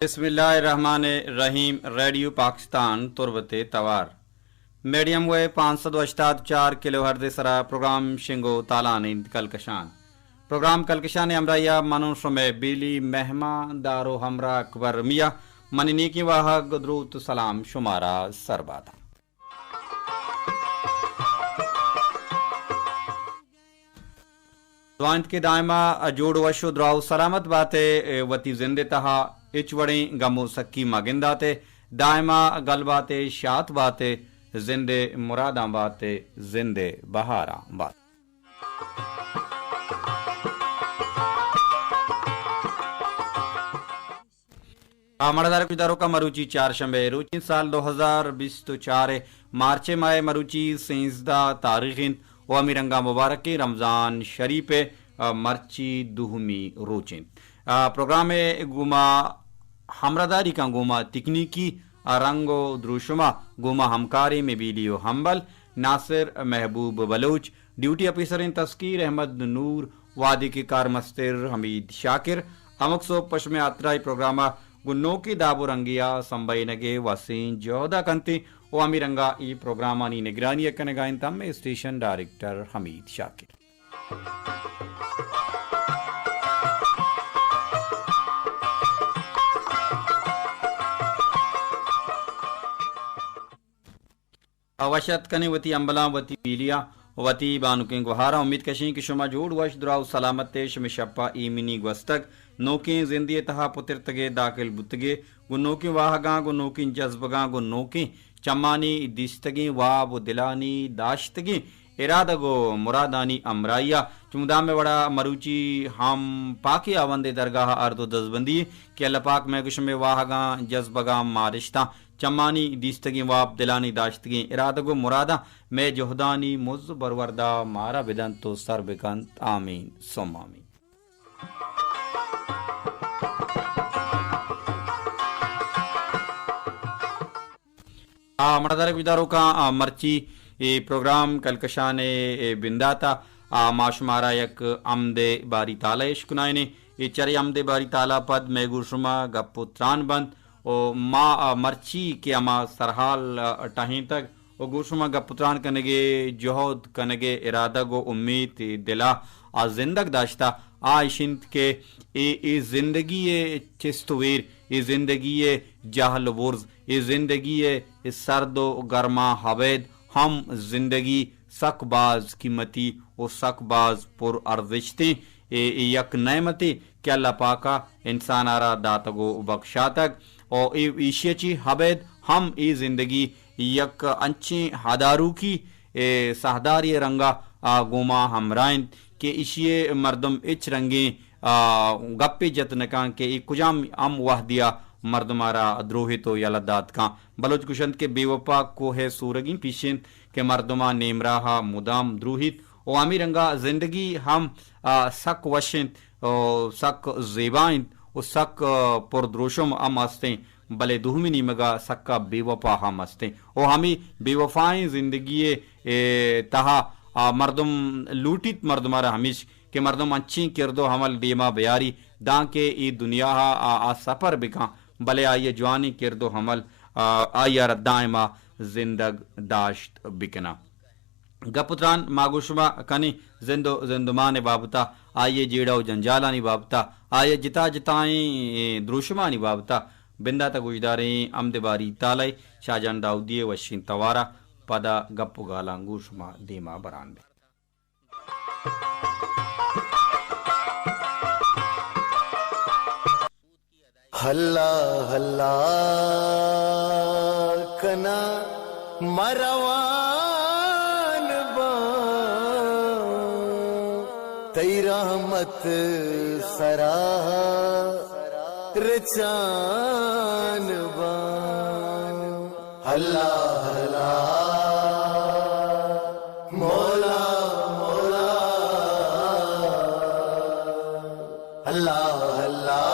बिस्मिल्लाहिर्रहमानिर्रहीम। रेडियो पाकिस्तान तुर्बते तवार मीडियम वे 584 किलो हर्द सरा प्रोग्राम शिंगो तालानी कलकशान प्रोग्राम कलकशान अमराया मनुष्य में बिली मेहमा दारो हमरा अकबर मिया मनिनी की वाह गुदरूत सलाम शुमारा सरबादा द्वांत के दायमा जोड़ वशो द्राउ सलामत बाते वती जिंदे तहा इचवड़ी गमो सक्की मगिंदाते दायमा गल बाते शात बाते जिंदे मुरादा बाते जिंदे बहारा बात मरदार कुदारों का मरुची चार शंबे रुचि साल 2024 मार्च माए मरुची सेंसदा तारीखिन व अमीरंगा मुबारक की रमजान शरीफ मर्ची दुहमी रोचिन प्रोग्राम गुमा हमरादारी का गुमा तकनीकी रंगो द्रुशुमा गुमा हमकारी में बीलियो हम्बल नासिर महबूब बलोच ड्यूटी ऑफिसर इन तस्कीर अहमद नूर वादी की कार मस्तिर हमीद शाकिर अमकसो पश्मे आत्राई प्रोग्रामा गुन्नो की दाबो रंगिया संबई नगे वसीन जोदा कंती ओ अमीरंगा ई प्रोग्रामानी निगरानी कनगाइन तम स्टेशन डायरेक्टर हमीद शाकिर अवशत कने वती अंबला वती पीलिया वती बानुके गुहारा उम्मीद कशी कि शुमा जोड़ वश द्राउ सलामत शम शप्पा ईमिनी gwस्तक नोके जिंदी तहा पुतिरतगे दाखिल बुतगे गु नोकी वाहगा गु नोकी जज्बगा गु नोकी चम्मानी दिस्तगी वाब दिलानी दाश्तगी इरादा गो मुरादानी अमराइया चुमदा में बड़ा मरुची हम पाकी आवंदे दरगाह अर्दो दजबंदी के अल्लाह पाक में गुश में वाहगा जज्बगा मारिश्ता चम्मानी दिस्तगी वाब दिलानी दाश्तगी इरादा गो मुरादा में जोहदानी मुज बरवरदा मारा बिदन तो सर बिकंत आमीन सोमामी मरदार गुजारों का मर्ची प्रोग्राम कलकशान बिंदाता माशुमारा यक अमदे बारी ताला इश्कुनाइने ये चरी अमदे बारी ताला पद मेगुशुमा गपुत्रान बंद ओ मा मर्ची के अमा सरहाल टाहीं तक ओ गुशुमा गपुत्रान कनगे जोहद कनगे इरादा गो उम्मीद दिला आ जिंदग दाश्ता आशिंत के ए जिंदगी चिस्तवीर ये जिंदगी जाहल वर्ज ये जिंदगी सर्दो गर्मा हवेद हम जिंदगी सकबाज कीमती और सकबाज पुर अर्जिश्ते यक नयमती क्या अल्लाह पाका इंसान आरा दातगो बख्शातक और ईशियची हवेद हम ई जिंदगी यक अंचे हदारू की सहदारी रंगा गोमा हमराइन के इशिये मर्दम इच रंगे गप्पे जतन का के कुजाम अम वाह दिया मर्दमारा द्रोहितो यलदात का बलोच कुशंत के बेवफा को है सूरगी पीशिन के मर्दमा नेमराहा मुदाम द्रोहित ओ अमीरंगा जिंदगी हम सक वशिन सक जेबाइन ओ सक पुरद्रोशम अम हस्ते भले दुहमिनी मगा सक्का बेवफा हम हस्ते ओ हमी बेवफाएं जिंदगी तहा मर्दम लूटित मर्दमारा हमीश के मर्दम अच्छी किरदो हमल डीमा बयारी दां के ई दुनिया आ सफर बिका भले आइए जवानी किरदो हमल आया रद्दायमा जिंदग दाश्त बिकना गपुत्रान मागुशमा कनी जिंदो जिंदुमाने बाबता आइए जेड़ो जंजालानी बाबता आइए जिता जिताई द्रुशमानी बाबता बिंदा तक गुजदारे अमदबारी तालाई शाहजान दाऊदिये वशिन तवारा पदा गप्पु गालांगुशमा दीमा बरान हल्ला हल्ला कना मरवान बा तई रहमत सरा रचान बा हल्ला हल्ला मौला मौला अल्लाह अल्लाह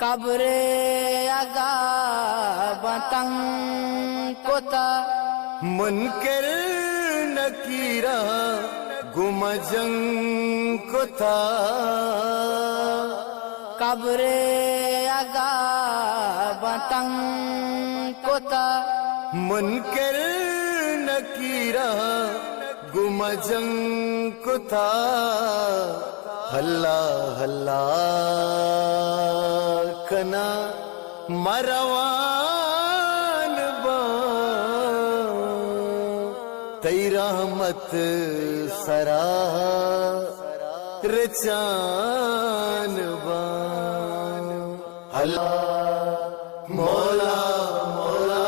कब्रे मुनकर नकीरा गुमजंग को था कब्रे अगा बतंग को था मुनकर नकीरा गुमजंग को था हल्ला हल्ला कना मरवान बा तेरी रहमत सरा रचान बा हल्ला मौला मौला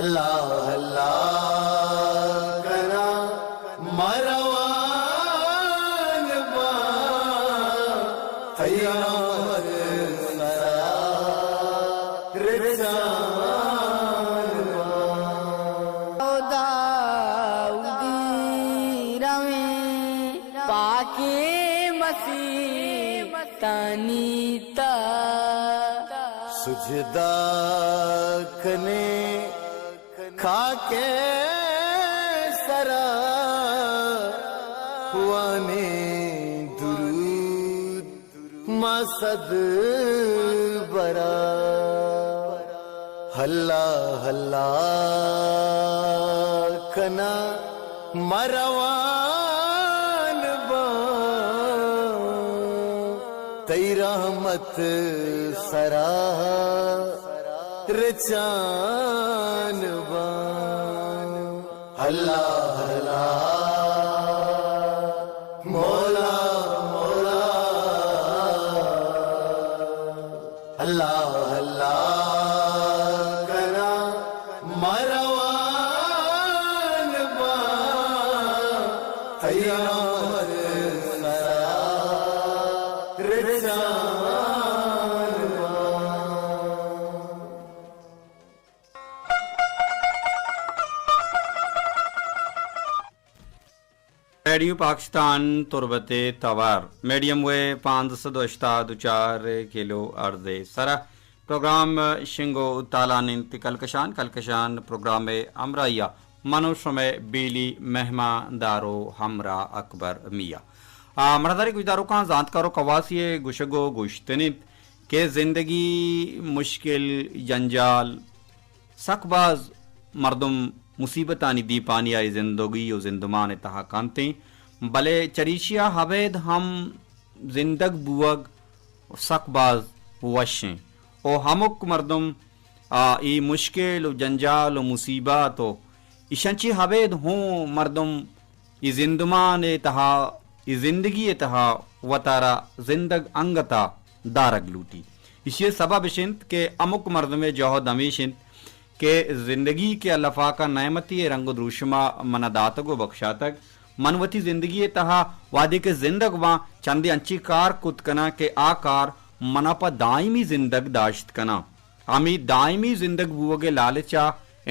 अल्लाह अल्लाह कना मरवान बा तेरी रहमत सरा रचान दाऊदी रवे पाके मसीह तनीता सुजदा कने खाके सरा वाने दुरूद मसद बरा हल्ला हल्ला कना मरवान बा तेरी रहमत सरा रचान बा अल्लाह अल्लाह मौला मौला अल्लाह अल्लाह कना मरवान बा तेरी रहमत सरा रचान बा रेडियो पाकिस्तान तुरबते तवार मीडियम वे 584 किलो अर्दे सरा प्रोग्राम शिंगो तालानिंत कलकशान प्रोग्राम अमराइया मनुष्य बीली मेहमानदारो हमरा अकबर मिया मरदारी गुजारो का जानकारो कवासी गुशगो गुश्तनित के जिंदगी मुश्किल जंजाल सकबाज मर्दम मुसीबतानी दी पानी आई जिंदगी और जिंदमान तहा कांते भले चरीशिया हवेद हम जिंदग बुअग सकबाज वशें ओ हमुक मर्दम ई मुश्किल और जंजाल और मुसीबत ओ इशंची हवेद हों मर्दम ई जिंदमान तहा ई जिंदगी तहा वतारा जिंदग अंगता दारग लूटी इसे सबब शिंत के अमुक मर्दमे जहो दमीशिंत के जिंदगी के अल्लाफा का नयमती रंग द्रुशमा मनदातगो बख्शातक मनवती जिंदगी तहा वादे के जिंदग वा चंदे अंची कार कुतकना के आकार मनापा दायमी जिंदग दाश्त कना हमी दायमी जिंदग बुवगे लालचा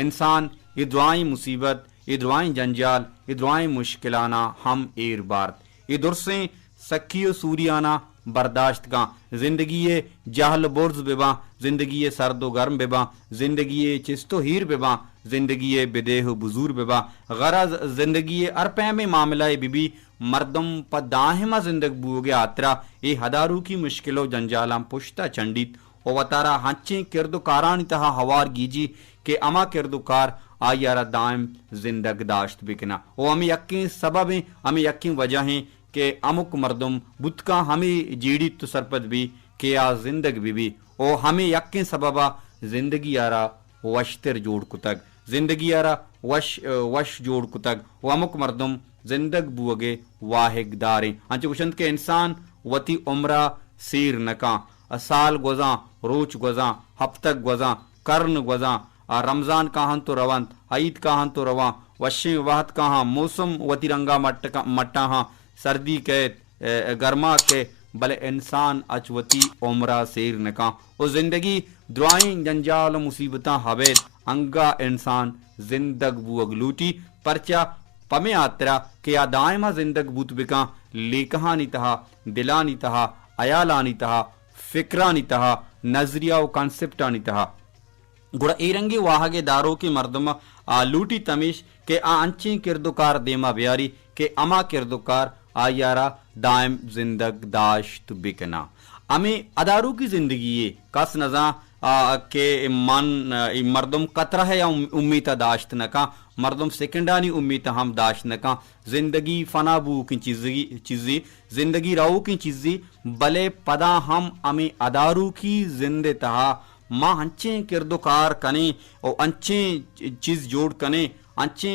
इंसान इद्वाई मुसीबत इद्वाई जंजाल इद्वाई मुश्किलाना हम एर बार्त इदुरसे सखियो सूरियाना बर्दाश्त का जिंदगी जाहल बोर्ज बेबा जिंदगी सर्दो गर्म बेबा जिंदगी चिस्तो हीर बेबा जिंदगी बेदेह बुजूर बेबा गरज जिंदगी अरपै में मामला बीबी मर्दम पदाहिमा जिंदग बुगे आतरा ए हदारू की मुश्किलो जंजालाम पुश्ता चंडित ओ वतारा हंचे किरदुकारानी तहा हवार गीजी के अमा किरदुकार आयारा दायम जिंदग दाश्त बिकना ओ हमें यक्की सबब हमें यक्की वजह के अमुक मर्दम बुतका हमें जीड़ी तो सरपत भी के आ जिंदग बीबी ओ हमें यक्की सबबा जिंदगी यारा वशतर जोड़ कुतक जिंदगी यारा वश जोड़ कुतक ओ अमुक मर्दम जिंदग बुअगे वाहिग दारे अंच उशंत के इंसान वती उम्रा सीर नका साल गोजा रोच गोजा हफ्तक गोजा कर्न गोजा रमजान काहन तो रवंत ईद काहन तो रवा वशी वाहत कहाँ मौसम वती रंगा मट्टा हाँ सर्दी के गर्मा के भले इंसान अचवती उम्रा सेर नका ओ जिंदगी दुआई जंजाल मुसीबत हवेद अंगा इंसान जिंदग बुअग लूटी परचा पमे आतरा के या दायमा जिंदग बूत बिका लेकहा नी तहा दिला नी तहा अयाला नी तहा फिक्रा नी तहा नजरिया व कॉन्सेप्टा नी तहा गुड़ा एरंगी वाहगे दारो की मर्दमा लूटी तमीश के अंची किरदुकार देमा ब्यारी के अमा किरदुकार आयारा दायम जिंदग दाश्त बिकना अमी अदारू की जिंदगी ये कस नजा के मन मर्दम कतरा है या उम्मीद दाश्त नका मर्दम सेकंडानी उम्मीद हम दाश्त नका जिंदगी फनाबू की चीजी जिंदगी राऊ की चीजी भले पदा हम अमी अदारू की जिंदे तहा माँ अंचे किरदोकार कने और अंचे चीज जोड़ कने अंचे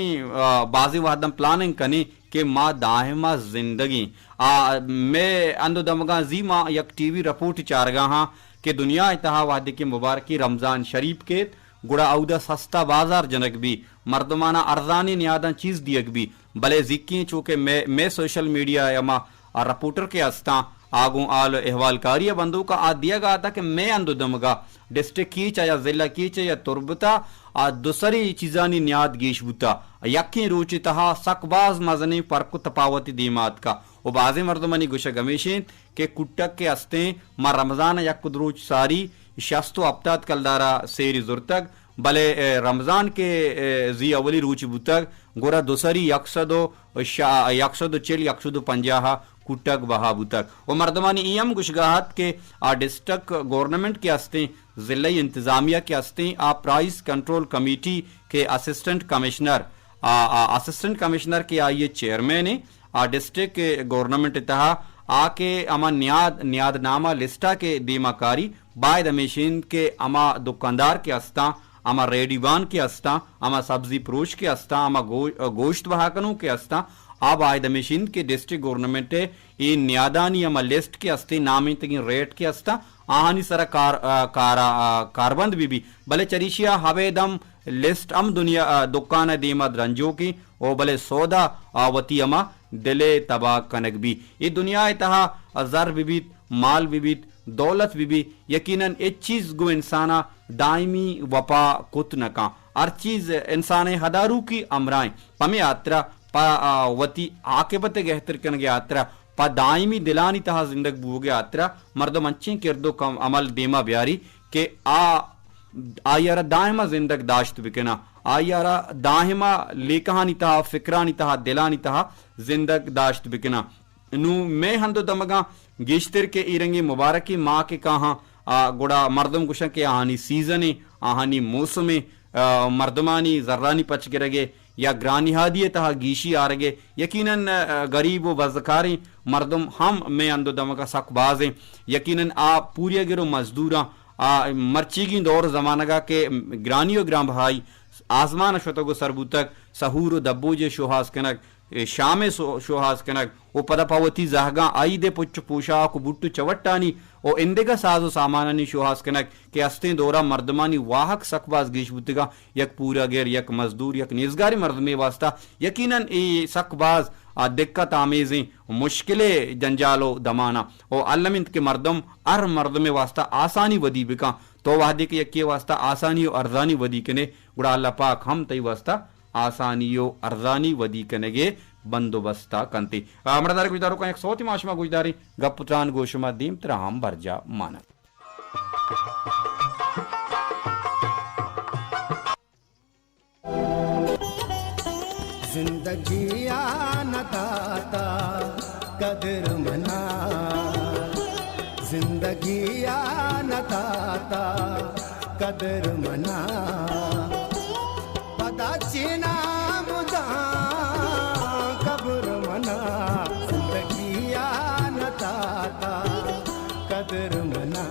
बाजी वादम प्लानिंग कने के माँ दाहिमा जिंदगी मैं अंदो दमगा जी माँ यक टीवी रिपोर्ट चारगा हाँ के दुनिया इतहा वादे के मुबारकी रमजान शरीफ के गुड़ा औदा सस्ता बाजार जनक भी मर्दमाना अर्जानी नियादा चीज दियक भी भले जिक्की चूंकि मैं सोशल मीडिया या माँ रिपोर्टर के अस्ता आगू आल अहवालकारी बंदू का आ दिया गया था कि मैं अंदो दमगा डिस्ट्रिक्ट कीच या जिला कीच या तुरबता दूसरी चीजानी न्याद गेश बुता यक्की रूचि तहा सकबाज मजनी परकु तपावती दीमात का वो बाजे मर्दमनी गुशा गमेशीन के कुट्टक के अस्ते मा रमजान यकुद्रूच सारी शस्तु अब्ताद कलदारा सेरी जुर्तक भले रमजान के जी अवली रूच बुतक गोरा दूसरी यकसदो चिल यकसदो पंजाहा कुटक बहा बुतक वो मर्दमानी ईयम गुशगाहत के डिस्ट्रिक्ट गवर्नमेंट के अस्ते जिला इंतजामिया के अस्ते प्राइस कंट्रोल कमेटी के असिस्टेंट कमिश्नर के आइए चेयरमैन है डिस्ट्रिक्ट के गवर्नमेंट तहा आके अमा न्यादनामा लिस्टा के दीमाकारी बायद मशीन के अमा दुकानदार के अस्ता अमा रेडीवान के अस्ता अमा सब्जी फरोश के अस्ता अमा गोश्त बहाकनों के अस्ता अब आयद मशीन के डिस्ट्रिक्ट गवर्नमेंट ई न्यादानी अमा लिस्ट के अस्ते नामी तगिन रेट के अस्ता आहानी सरा कारबंद भी भले चरीशिया हवेदम लिस्ट अम दुनिया दुकान दीमा रंजो की ओ भले सौदा आवती अमा दिले तबा कनक भी ये दुनिया तहा अजर विविध माल विविध दौलत विविध यकीनन एक चीज गो इंसाना दायमी वपा कुत नका हर चीज इंसान हदारू की अमराएं पमे यात्रा पा वती आके बते गहतर कन यात्रा पा दायमी दिलानी तहा जिंदग बूगे यात्रा मर्दम अच्छे किरदो कम अमल देमा ब्यारी के आयारा दायमा जिंदग दाश्त बिकना आयारा दाहिमा लेकहानी तहा फिक्रानी तहा दिलानी तहा जिंदग दाश्त बिकना नु मैं हंदो दमगा गेश्तर के इरंगी मुबारकी माँ के कहा गुड़ा मर्दम गुशा के आहानी सीजन आहानी मौसम मर्दमानी जर्रानी पच गिरगे या ग्रानिहादी तहा गीशी आ रगे यकीनन गरीब व वजकारी मर्दम हम मैं अंदो दमगा सकबाज यकीनन पूरी गिरो मजदूरा मर्चीगी दौर जमानगा के ग्रानियो ग्राम भाई आसमान शतगो सरबूतक सहूर दब्बोजे शोहास कनक शामे शोहास कनक ओ पदपावती जहगा आई दे पुच्छ पोशाक बुट्टू चवट्टानी ओ इंदेगा साजो सामानानी शोहास कनक के अस्ते दौरा मर्दमानी वाहक सकबाज गेशबुतिगा यक पूरा गेर यक मजदूर यक निजगारी मर्दमे वास्ता यकीनन ए सकबाज दिक्कत आमेज़ें मुश्किलें जंजालो दमाना और अल्लमिंत के मर्दम अर मर्दमे वास्ता आसानी वदी बिका तो वादे के यके वास्ता आसानी और अर्जानी वदी कने गुड़ा अल्लाह पाक हम तई वास्ता आसानियो अर्जानी वदी कनेगे बंदोबस्ता कंते मर्दार गुजदारों का एक सौती माशमा गुजदारी गपुत्रान गोशमा दीम त्राम भरजा माना जिंदगी आनदाता कदर मना जिंदगी आनदाता कदर मना पदाची नाम दा कब्र मना जिंदगी आनदाता कदर मना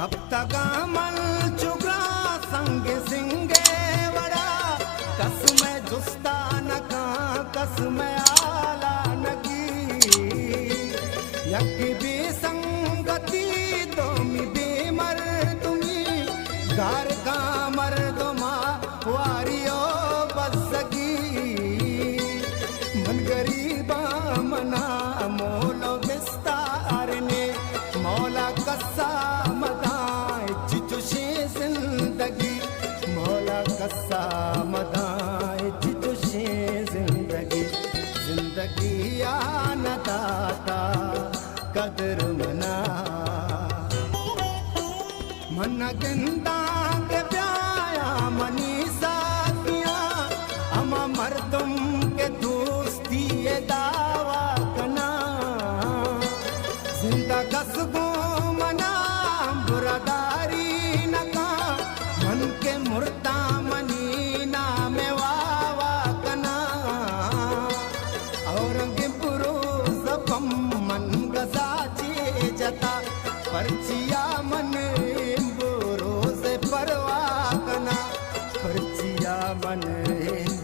कब तक अमल चुगा संग सिंगे वड़ा कसम जुस्ता नका कसम आला नगी यकी भी संगति दोमी बेमर तुम्ही घर का मर्दमा वारियो बसगी कस्सा मदाए चिचुशे जिंदगी मौला कस्सा मदाए चिचुशे जिंदगी जिंदगी या न दाता कदर मना मन गिंदा के प्याया मनी साथिया अमा मर्दम के दोस्ती ये दावा कना जिंदा कसगो मना बुरादारी नका मन के मुर्दा मनी नाम वावा कना औरंगपुरो सबम मन गसाचे जता परचिया मन बोरो से परवाह कना परचिया मन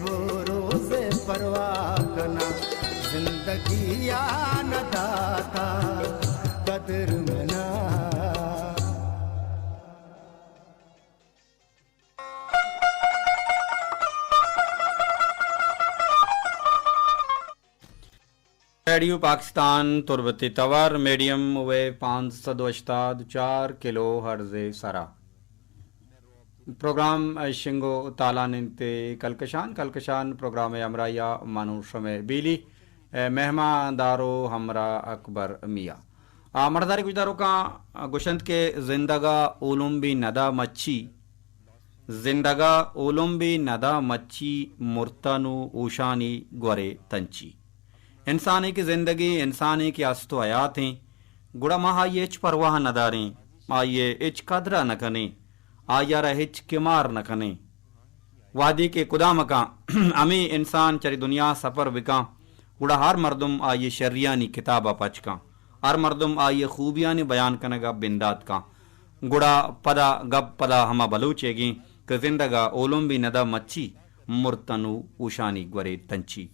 बोरो से परवाह कना जिंदगी या न दाता कदर मना रेडियो पाकिस्तान तुर्बती तवर मीडियम वे 584 किलो हर्जे सरा प्रोग्राम शिंगो तालानिंते कलकशान प्रोग्राम अमराया मानुषमे बीली मेहमानदारो हमरा अकबर मिया मर्दारी गुजदारों का गुशंत के जिंदगा ओलंबी नदा मच्छी जिंदगा ओलंबी नदा मच्छी मुर्तनु ऊशानी ग्वरे तंची इंसानी की ज़िंदगी इंसानी की आस्तो हयात हैं गुड़ा महा ये इच परवाह न दारें आइए इच कदरा न कने आया रहिच किमार न कने वादी के कुदाम का अमी इंसान चरी दुनिया सफर बिका गुड़ा हर मर्दम आइए शर्रियानी किताबा पच का हर मर्दम आइए खूबियानी बयान कनेगा बिंदात का गुड़ा पदा गप पदा हमा बलूचेगी कि जिंदगा ओलम भी नदा मच्छी मुर्तनु उशानी ग्वरे तंची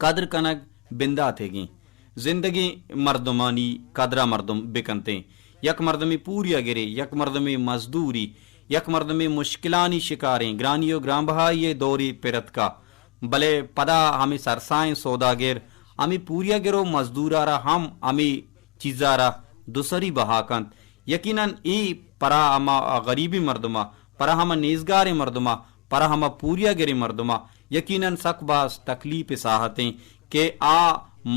कदर कनक बिंदा थेगी जिंदगी मर्दमानी कदरा मर्दम बिकनते यक मर्दमी पूरिया गिरे यक मर्दमी मजदूरी यक मर्दमी मुश्किलानी शिकारें ग्रानियो ग्राम बहाइये दौरी पिरत का भले पदा हमें सरसाएं सौदागिर अमी पूरिया गिरो मजदूरारा हम अमी चीजारा दूसरी बहाकंत यकीनन ई परा अमा गरीबी मर्दमा परा हम नेजगारी मर्दमा परा हम पूरिया गिरी मर्दमा यकीनन सकबास तकलीफ साहतें के आ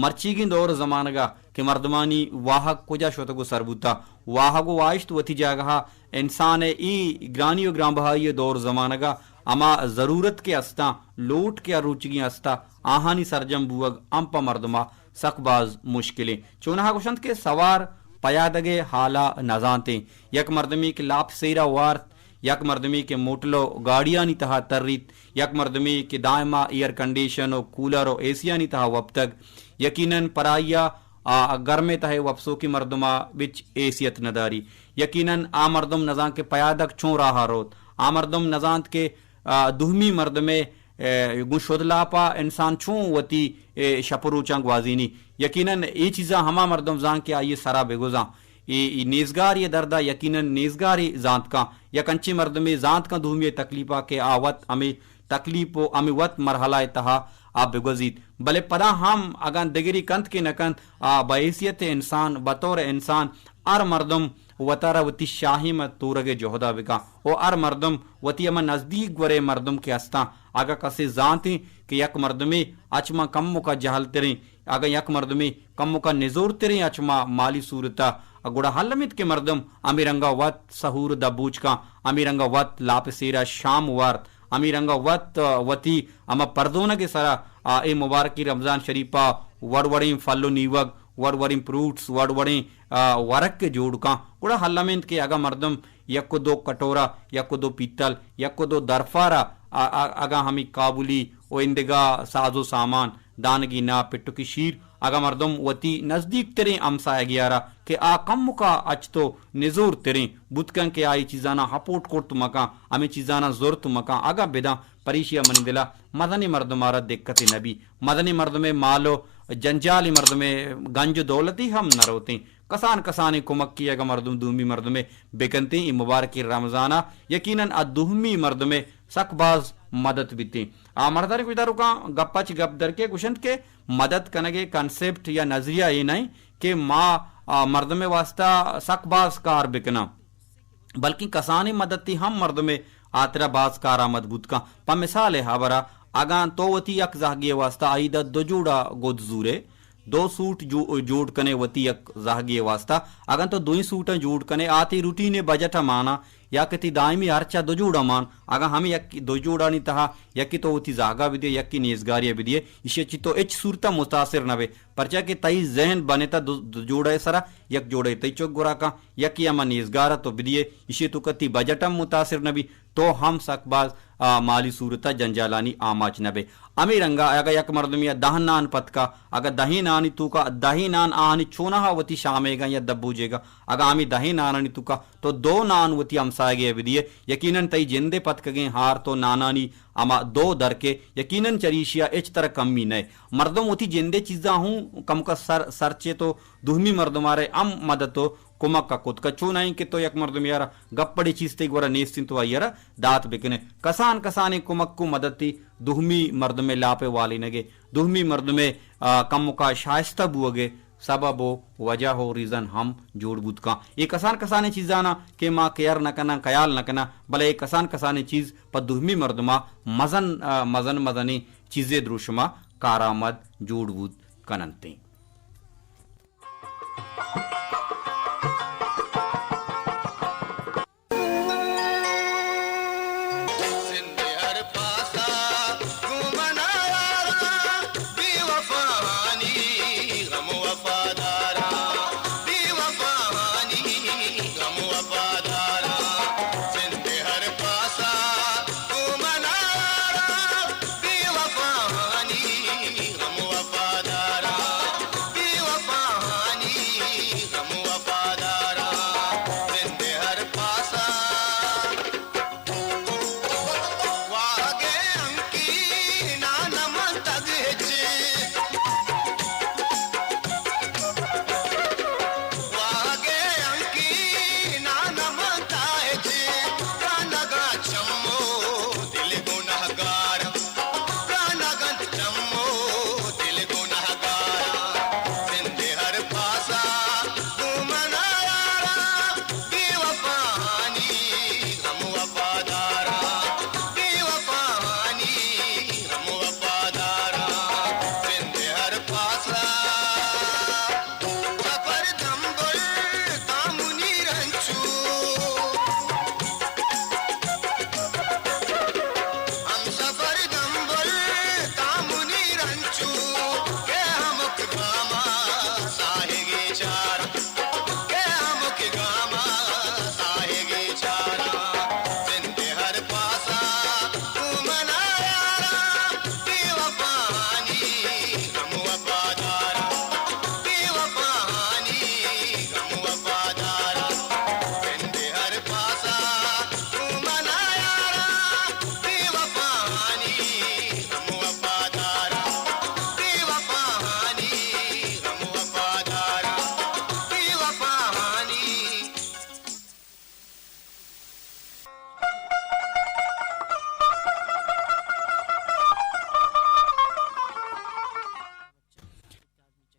मर्चीगिन दौर जमानगा के मर्दमानी वाहक कुजा शोतगु सरबूता वाहगु वाइश्त वती जागहा इंसान ई ग्रानियो ग्राम बहाई दौर जमानगा अमा जरूरत के अस्ता लोट के अरुचिगी अस्ता आहानी सरजम बुवग अंपा मर्दमा सकबाज मुश्किलें चुनाहा कुशंत के सवार पयादगे हाला नजानते यक मर्दमी के लाप सेरा वार्त यक मर्दमी के मोटलो गाड़ियां नहीं तहा तर्रीत यक मर्दमी के दायमा एयर कंडीशन और कूलर और एसिया नहीं तहा वब तक यकीनन पराइया गर्मे तहे वपसो की मर्दमा बिच एसियत नदारी यकीनन आ मर्दम नजान के पयादक छो रहा रोत आ मर्दम नजान के दुहमी मर्द में गुशोदलापा इंसान छो वती शपरू चंग वाजीनी यकीनन ये चीज़ा हमा मर्दम जान के आइए सरा बेगुजा ये नेजगार ये दर्दा यकीनन नेजगारी जात का या कंची मर्द में जात का धूमिये तकलीफा के आवत हमें तकलीफो हमें वत मरहला तहा आप बेगजीत भले पदा हम अगन दगिरी कंत के नकंत बहैसियत इंसान बतौर इंसान अर मर्दम वतारा वती शाही में तूरगे जोहदा बिका ओ अर मर्दम वती अमा नजदीक वरे मर्दम के अस्ता आगा कसे जानते कि यक मर्द में अचमा कम का जहल तेरे आगा यक मर्द में कम का निजोर तेरे अचमा माली सूरता गुड़ा हलमित के मर्दम अमीरंगा वत सहूर दबूज का अमीरंगा वत लाप सेरा शाम वार्त अमीरंगा वत वती अमा पर्दोना के सरा ए मुबारकी रमजान शरीफा वड़वड़ी फल्लो नीवग वड़वड़ी फ्रूट्स वड़वड़ी वरक के जोड़ का गुड़ा हलमित के अगा मर्दम यको दो कटोरा यको दो पीतल यको दो दरफारा अगा हमी काबुली ओ इंदिगा साजो सामान दानगी ना पिट्टू की शीर अगा मर्दम वती नजदीक तेरे अमसा गियारा के आ कम का अच तो निजोर तेरे बुतकन के आई चीजाना हपोट कोट तुमका हमें चीजाना जोर तुमका अगा बेदा परीशिया मन दिला मदनी मर्द मारा दिक्कत नबी मदनी मर्द में मालो जंजाली मर्द में गंज दौलती हम न रोते कसान कसानी कुमक की अगा मर्दम दूमी मर्द में बेकनते मुबारक रमजाना यकीनन अदुहमी मर्द में सकबाज मदद बीते आ मर्दारी गुजारू का गप्पा ची गप दर के गुशंत के मदद कनगे कंसेप्ट या नजरिया ये नहीं कि माँ मर्द में वास्ता सकबाज कार बिकना बल्कि कसानी मदती हम मर्द में आतरा बाज कारा मजबूत का पा मिसाल है हबरा अगा तो वती यक जागिए वास्ता आईदा दो जोड़ा गोद जूरे दो सूट जोड़ कने वती यक जागिए वास्ता अगन तो दो ही सूट जोड़ कने आती रूटीने बजट माना या कति दायमी हरचा दो जोड़ा मान अगर हम यक दो जोड़ा नहीं तहा यकी तो वती जागा भी दिए यकी नेजगारिया भी दिए इसे चितो एच सूरता मुतासिर नवे परचा के तई जहन बने ता दो जोड़ा सरा यक जोड़े तई चौक गोरा का यकी अमा नेजगारा तो बिदिए इसे तो कति बजटम मुतासिर नबी तो हम सकबाज माली सूरता जंजालानी आमाच नबे अमी रंगा अगर यक मर्दमिया दहन नान पतका अगर दही नानी तुका दही नान आनी छोना वती शामेगा या दब्बूजेगा अगर आमी दही नानी तुका तो दो नान वती हमसागे विदिए यकीनन तई जिंदे पतकगे हार तो नानानी अमा दो दर के यकीनन चरीशिया एच तरह कमी नए मर्दम वती जिंदे चीजा हूँ कम का सरचे तो दुहमी मर्दमारे अम मदतो कुमक का कुद कचू नहीं कि तो यक मर्दम यारा गप्पड़ी चीज ते गोरा नेस्तिन तो यारा दात बिकने कसान कसाने कुमक को मदती दुहमी मर्द में लापे वाली नगे दुहमी मर्द में कम का शाइस्ता बुअगे सबबो वजह हो रीजन हम जोड़ बुद का ये कसान कसाने चीजाना के माँ केयर न करना ख्याल न करना भले एक कसान कसाने चीज पर दुहमी मर्दमा मजन मजन मदनी चीजें द्रुशमा कारामद जोड़ बुद कनंते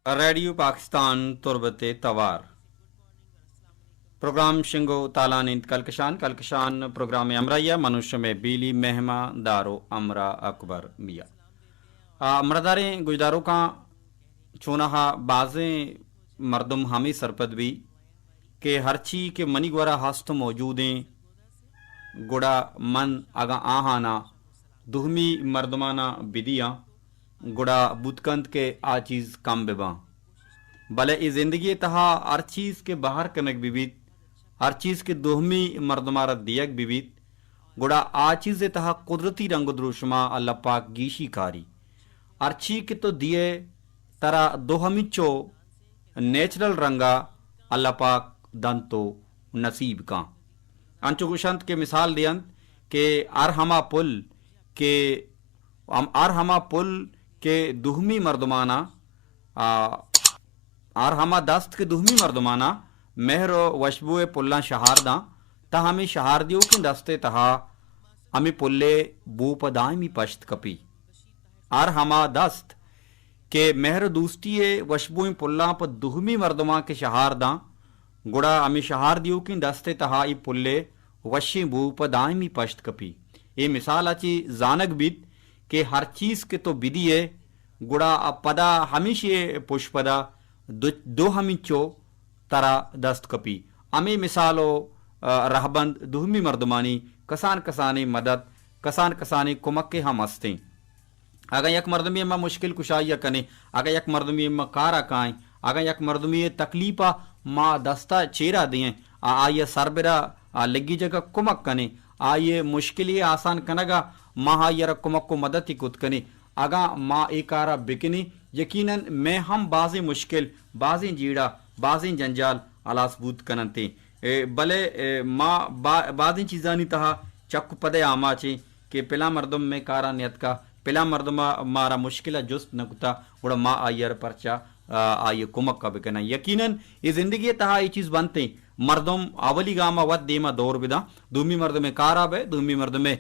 रेडियो पाकिस्तान तुरबते तवार प्रोग्राम शिंगो तालानिंद कलकशान प्रोग्राम अमराया मनुष्य में बीली मेहमा दारो अमरा अकबर मिया मरदारे गुजदारों का चोनाहा बाजे मर्दम हामी सरपद भी के हरची के मनी ग्वरा हस्त मौजूदें गुड़ा मन आगा आहाना दुहमी मर्दमाना बिदिया गुड़ा बुतकंत के आ चीज कम बेबा भले इस जिंदगी तहा हर चीज के बाहर कनक विविध हर चीज के दोहमी मर्दमारा दियक विविध गुड़ा आ चीज तहा कुदरती रंग द्रुशमा अल्लाह पाक गीशी कारी अर्ची के तो दिए तरा दोहमिचो नेचुरल रंगा अल्लाह पाक दंतो नसीब का अंचुगुशंत के मिसाल दियंत के अरहमा पुल के अरहमा पुल के दुहमी मर्दमाना अरहमा दस्त के दुहमी मर्दमाना मेहरो वशबुए पुल्ला शहारदा ता हमें शहारदियों की दस्ते तहा हमें पुल्ले बूपदामी पश्त कपी अरहमा दस्त के मेहर दूस्ती वशबुई पुल्ला पर दुहमी मर्दमा के शहार दा गुड़ा अमी शहार दियो की दस्ते तहा ई पुल्ले वशी बू पर दायमी पश्त कपी ये मिसाल आची जानक बीत के हर चीज के तो बिदी है गुड़ा पदा हमीशे पुष्पदा दो हमिचो तरा दस्त कपी अमी मिसालो रहबंद दुहमी मर्दमानी कसान कसानी मदद कसान कसानी कुमक के हम हस्ते अगर यक मर्दमी में मुश्किल कुशाइया कने अगर यक मर्दमी में कारा काएं अगर यक मर्दमी तकलीफा माँ दस्ता चेरा दिए आइए सरबरा लगी जगह कुमक कने आइए मुश्किल ये आसान कनगा माँ यर कुमक को मदद ही कुत कने अगा माँ एकारा बिकनी यकीनन मैं हम बाजी मुश्किल बाजी जीड़ा बाजी जंजाल अलासबूत कनते भले माँ बाजी चीजानी तहा चक पदे आमा चे के पिला मर्दम में कारा नियत का पिला मर्दमा मारा मुश्किल जुस्त नकुता उड़ा माँ आयर परचा आये कुमक का बिकना यकीनन ये जिंदगी तहा ये चीज बनते मर्दम अवली गामा वत देमा दौर बिदा दूमी मर्द में काराब है दूमी मर्द में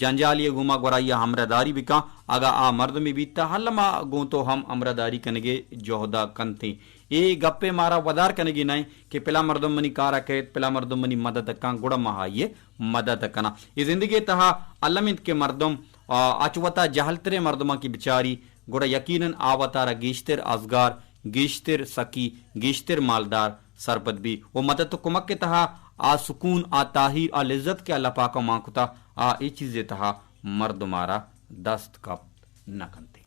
जंजालिय गुमा गोराइया हमरादारी बिका अगा आ मर्द में बीता हल्लमा गो तो हम अमरादारी कनगे जोहदा कनते ये गप्पे मारा वदार कनगी नहीं कि पिला मर्दम मनी कारा कहत पिला मर्दम मनी मदद का गुड़ा महा ये मदद कना ये जिंदगी तहा अल्लमित के मर्दम अचवता जहलतरे मर्दमा की बिचारी गुड़ा यकीनन आवतारा गिश्तर अजगार गिश्तर सकी गिश्तर मालदार सरपत भी वो मदद तो कुमक के तहा आ सुकून आ ताहिर आ लिज्जत के अल्लाह पाक मांगता आ ये चीजें तहा मर्द मारा दस्त कप न कंते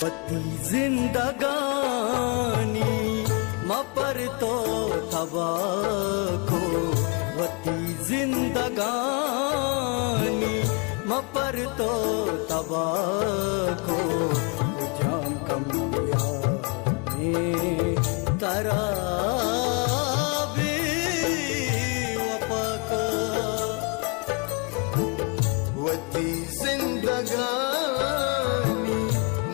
पति जिंदगानी मपर तो तबाको वती जिंदगानी मपर तो तबाको जाम कम दिया में तरा भी वपको वती जिंदगानी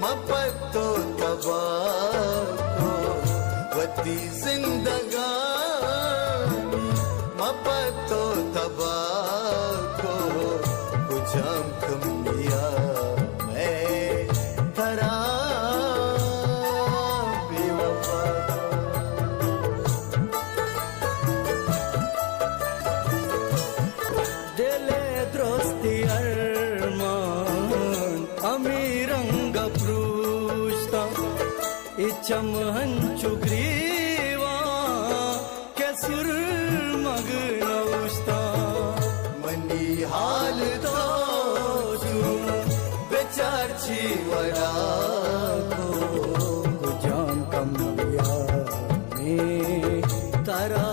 मपतो तबाको वती जिंदगानी मपतो तबाको बुझाम कमिया मैं तरा बेवफा दिले द्रोस्ती अरमान अमीरंग प्रूष्टा इचम हंचु ग्रीवा कैसुर मग नौस्ता मनी हाल तो बेचारची वड़ा को जाम कम दिया में तारा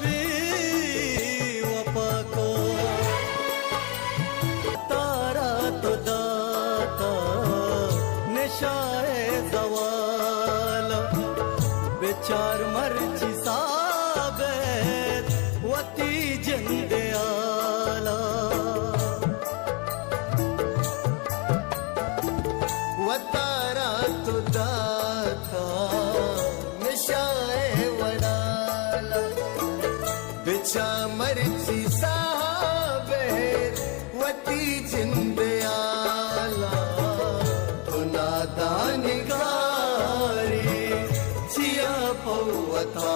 भी वपको तारा तो दाता निशाए जवाल बेचार मर्ची साबेत वती जिंदे आला वतारा तो दाता निशाए वडाला बिचा मर्ची साबेत वती जिंदे आला तो नादान गारी चिया पौवता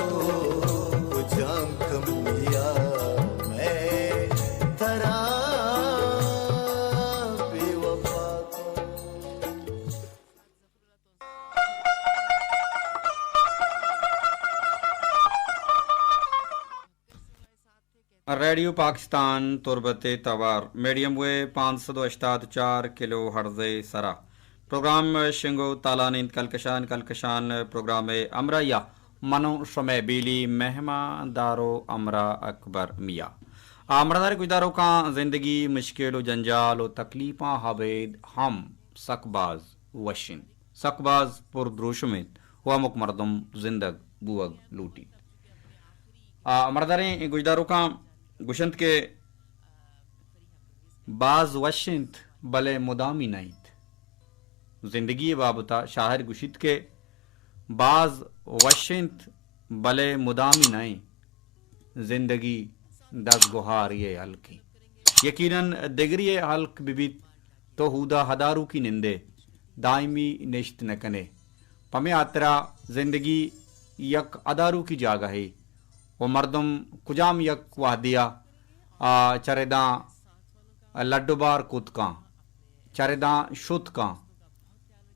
को जाम कमिया मैं तरा बेवफा को रेडियो पाकिस्तान तुरबते तवार मीडियम वे 584 किलो हर्जे सरा प्रोग्राम शिंगो तालानिंद कलकशान प्रोग्राम अमराया मनो समय बीली मेहमान दारो अमरा अकबर मिया अमरादार गुजारो का जिंदगी मुश्किल जंजाल तकलीफा हवेद हम सकबाज वशिन सकबाज पुरद्रोशमित हुआ मुक मर्दम जिंदग बुअग लूटी मर्दारे गुजदारों का गुशंत के बाज वशिंत भले मुदामी नहीं जिंदगी बाबता शाहर गुशित के बाज वशिंत भले मुदामी नहीं जिंदगी दस गुहार ये हल्की यकीनन दिगरी हल्क बिबित तो हुदा हदारू की निंदे दायमी निश्त न कने पमे आतरा जिंदगी यक अदारू की जागा है वो मर्दम कुजाम यक वाह दिया चरेदा लड्डुबार कुत का चरेदा शुत का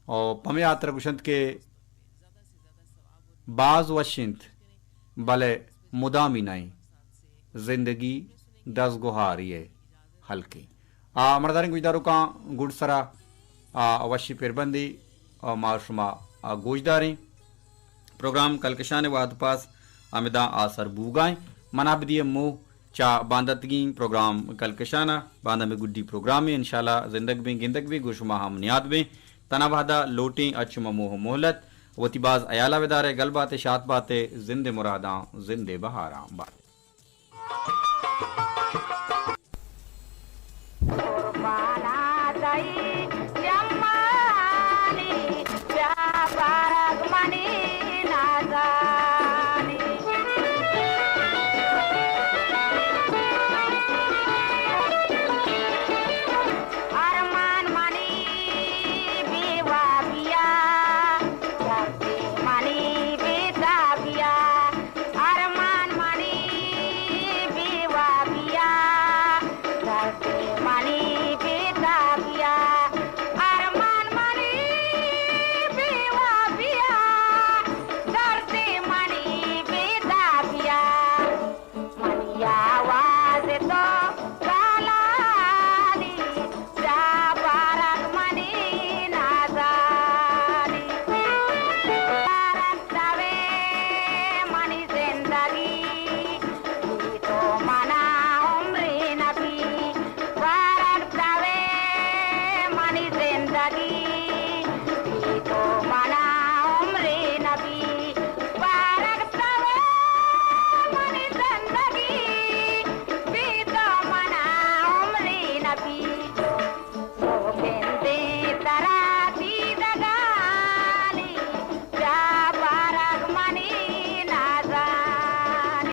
और पमे आतरा कुशंत के बाज वशिंत भले मुदामी नहीं जिंदगी दस गुहार ये हल्की मर्दारी गुजदारों का गुड़सरा अवश्य पेरबंदी और माशुमा गोजदारी प्रोग्राम कलकशान वाद पास आमिदा आसर बूगाएं मनाबदिय मुँह चा बांदतगी प्रोग्राम कलकशाना बांदा में गुड्डी प्रोग्राम में इंशाल्लाह जिंदग में गिंदग में गुशमा हम नियाद में तनावादा लोटें अचम मोह मोहलत वतीबाज अयाला विदारे गल बातें शात बातें जिंदे मुरादा जिंदे बहारा बात कुर्बाना दई